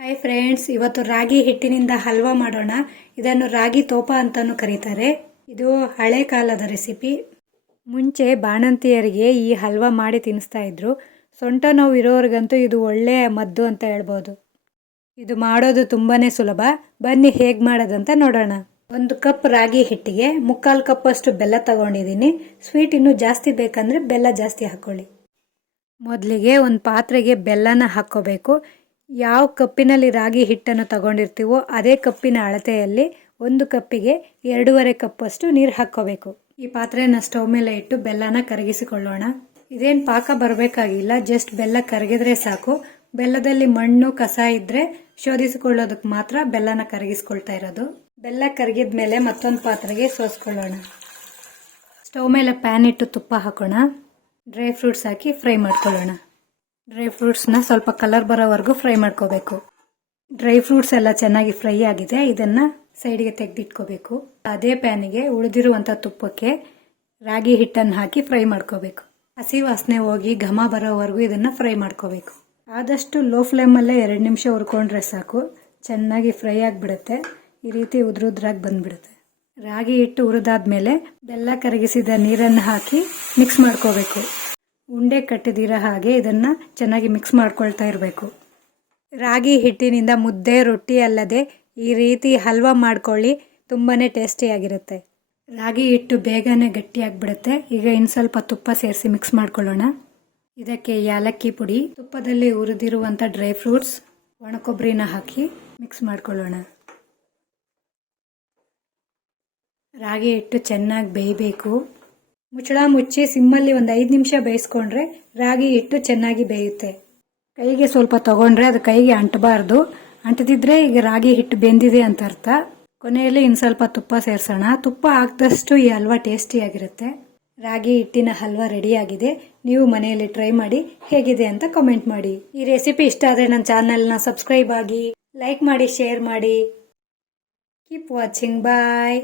Hi friends ಇವತ್ತು ರಾಗಿ ಹಿಟ್ಟಿನಿಂದ ಹಲ್ವಾ ಮಾಡೋಣ. ಇದನ್ನು ರಾಗಿ ತೋಪ ಅಂತಾನೂ ಕರೀತಾರೆ. ಇದು ಹಳೆ ಕಾಲದ ರೆಸಿಪಿ ಮುಂಚೆ ಬಾಣಂತಿಯರಿಗೆ ಈ ಹಲ್ವಾ ಮಾಡಿ ತಿನ್ನಿಸ್ತಾ ಇದ್ರು. ಸೊಂಟ ನೋವು ಇರೋರಿಗಂತೂ ಇದು ಒಳ್ಳೆಯ ಮದ್ದು ಅಂತ ಹೇಳ್ಬೋದು. ಇದು ಮಾಡೋದು ತುಂಬಾ ಸುಲಭ. ಬನ್ನಿ ಹೇಗೆ ಮಾಡೋದಂತ ನೋಡೋಣ. ಒಂದು ಕಪ್ ರಾಗಿ ಹಿಟ್ಟಿಗೆ ಮುಕ್ಕಾಲು ಕಪ್ ಅಷ್ಟು ಬೆಲ್ಲ ತಗೊಂಡಿದ್ದೀನಿ. ಸ್ವೀಟ್ ಇನ್ನೂ ಜಾಸ್ತಿ ಬೇಕಂದ್ರೆ ಬೆಲ್ಲ ಜಾಸ್ತಿ ಹಾಕ್ಕೊಳ್ಳಿ ಮೊದಲಿಗೆ ಒಂದು ಪಾತ್ರೆಗೆ ಬೆಲ್ಲನ ಹಾಕ್ಕೋಬೇಕು. ಯಾವ ಕಪ್ಪಿನಲ್ಲಿ ರಾಗಿ ಹಿಟ್ಟನ್ನು ತಗೊಂಡಿರ್ತೀವೋ ಅದೇ ಕಪ್ಪಿನ ಅಳತೆಯಲ್ಲಿ ಒಂದು ಕಪ್ಪಿಗೆ ಎರಡೂವರೆ ಕಪ್ಪಷ್ಟು ನೀರು ಹಾಕ್ಕೋಬೇಕು. ಈ ಪಾತ್ರೆಯನ್ನು ಸ್ಟವ್ ಮೇಲೆ ಇಟ್ಟು ಬೆಲ್ಲನ ಕರಗಿಸಿಕೊಳ್ಳೋಣ. ಇದೇನು ಪಾಕ ಬರಬೇಕಾಗಿಲ್ಲ, ಜಸ್ಟ್ ಬೆಲ್ಲ ಕರಗಿದ್ರೆ ಸಾಕು. ಬೆಲ್ಲದಲ್ಲಿ ಮಣ್ಣು, ಕಸ ಇದ್ರೆ ಶೋಧಿಸಿಕೊಳ್ಳೋದಕ್ಕೆ ಮಾತ್ರ ಬೆಲ್ಲನ ಕರಗಿಸ್ಕೊಳ್ತಾ ಇರೋದು. ಬೆಲ್ಲ ಕರಗಿದ ಮೇಲೆ ಮತ್ತೊಂದು ಪಾತ್ರೆಗೆ ಸೋಸ್ಕೊಳ್ಳೋಣ. ಸ್ಟವ್ ಮೇಲೆ ಪ್ಯಾನ್ ಇಟ್ಟು ತುಪ್ಪ ಹಾಕೋಣ. ಡ್ರೈ ಫ್ರೂಟ್ಸ್ ಹಾಕಿ ಫ್ರೈ ಮಾಡ್ಕೊಳ್ಳೋಣ. ಡ್ರೈ ಫ್ರೂಟ್ಸ್ನ ಸ್ವಲ್ಪ ಕಲರ್ ಬರೋವರೆಗೂ ಫ್ರೈ ಮಾಡ್ಕೋಬೇಕು. ಡ್ರೈ ಫ್ರೂಟ್ಸ್ ಎಲ್ಲ ಚೆನ್ನಾಗಿ ಫ್ರೈ ಆಗಿದೆ, ಇದನ್ನ ಸೈಡಿಗೆ ತೆಗೆದಿಟ್ಕೋಬೇಕು. ಅದೇ ಪ್ಯಾನಿಗೆ ಉಳಿದಿರುವಂಥ ತುಪ್ಪಕ್ಕೆ ರಾಗಿ ಹಿಟ್ಟನ್ನು ಹಾಕಿ ಫ್ರೈ ಮಾಡ್ಕೋಬೇಕು. ಹಸಿ ವಾಸನೆ ಹೋಗಿ ಘಮ ಬರೋವರೆಗೂ ಇದನ್ನ ಫ್ರೈ ಮಾಡ್ಕೋಬೇಕು. ಆದಷ್ಟು ಲೋ ಫ್ಲೇಮಲ್ಲೇ ಎರಡು ನಿಮಿಷ ಹುರ್ಕೊಂಡ್ರೆ ಸಾಕು. ಚೆನ್ನಾಗಿ ಫ್ರೈ ಆಗಿಬಿಡುತ್ತೆ. ಈ ರೀತಿ ಉದ್ರುದ್ರಾಗಿ ಬಂದ್ಬಿಡುತ್ತೆ. ರಾಗಿ ಹಿಟ್ಟು ಹುರಿದಾದ್ಮೇಲೆ ಬೆಲ್ಲ ಕರಗಿಸಿದ ನೀರನ್ನು ಹಾಕಿ ಮಿಕ್ಸ್ ಮಾಡ್ಕೋಬೇಕು. ಉಂಡೆ ಕಟ್ಟಿದಿರೋ ಹಾಗೆ ಇದನ್ನ ಚೆನ್ನಾಗಿ ಮಿಕ್ಸ್ ಮಾಡ್ಕೊಳ್ತಾ ಇರಬೇಕು. ರಾಗಿ ಹಿಟ್ಟಿನಿಂದ ಮುದ್ದೆ, ರೊಟ್ಟಿ ಅಲ್ಲದೆ ಈ ರೀತಿ ಹಲ್ವಾ ಮಾಡ್ಕೊಳ್ಳಿ ತುಂಬಾ ಟೇಸ್ಟಿಯಾಗಿರುತ್ತೆ ರಾಗಿ ಹಿಟ್ಟು ಬೇಗನೆ ಗಟ್ಟಿಯಾಗಿಬಿಡುತ್ತೆ. ಈಗ ಇನ್ನು ಸ್ವಲ್ಪ ತುಪ್ಪ ಸೇರಿಸಿ ಮಿಕ್ಸ್ ಮಾಡ್ಕೊಳ್ಳೋಣ. ಇದಕ್ಕೆ ಏಲಕ್ಕಿ ಪುಡಿ, ತುಪ್ಪದಲ್ಲಿ ಹುರಿದಿರುವಂಥ ಡ್ರೈ ಫ್ರೂಟ್ಸ್ ಒಣಕೊಬ್ಬರಿನ ಹಾಕಿ ಮಿಕ್ಸ್ ಮಾಡ್ಕೊಳ್ಳೋಣ. ರಾಗಿ ಹಿಟ್ಟು ಚೆನ್ನಾಗಿ ಬೇಯಬೇಕು. ಮುಚ್ಚಳ ಮುಚ್ಚಿ ಸಿಮ್ಮಲ್ಲಿ ಒಂದು ಐದು ನಿಮಿಷ ಬೇಯಿಸ್ಕೊಂಡ್ರೆ ರಾಗಿ ಹಿಟ್ಟು ಚೆನ್ನಾಗಿ ಬೇಯುತ್ತೆ. ಕೈಗೆ ಸ್ವಲ್ಪ ತಗೊಂಡ್ರೆ ಅದು ಕೈಗೆ ಅಂಟಬಾರ್ದು. ಅಂಟದಿದ್ರೆ ಈಗ ರಾಗಿ ಹಿಟ್ಟು ಬೆಂದಿದೆ ಅಂತ ಅರ್ಥ. ಕೊನೆಯಲ್ಲಿ ಇನ್ನು ಸ್ವಲ್ಪ ತುಪ್ಪ ಸೇರಿಸೋಣ. ತುಪ್ಪ ಹಾಕಿದಷ್ಟು ಈ ಹಲ್ವಾ ಟೇಸ್ಟಿಯಾಗಿರುತ್ತೆ ರಾಗಿ ಹಿಟ್ಟಿನ ಹಲ್ವಾ ರೆಡಿಯಾಗಿದೆ ನೀವು ಮನೆಯಲ್ಲಿ ಟ್ರೈ ಮಾಡಿ ಹೇಗಿದೆ ಅಂತ ಕಮೆಂಟ್ ಮಾಡಿ. ಈ ರೆಸಿಪಿ ಇಷ್ಟ ಆದರೆ ನನ್ನ ಚಾನಲ್ನ ಸಬ್ಸ್ಕ್ರೈಬ್ ಆಗಿ ಲೈಕ್ ಮಾಡಿ, ಶೇರ್ ಮಾಡಿ. Keep watching. ಬಾಯ್.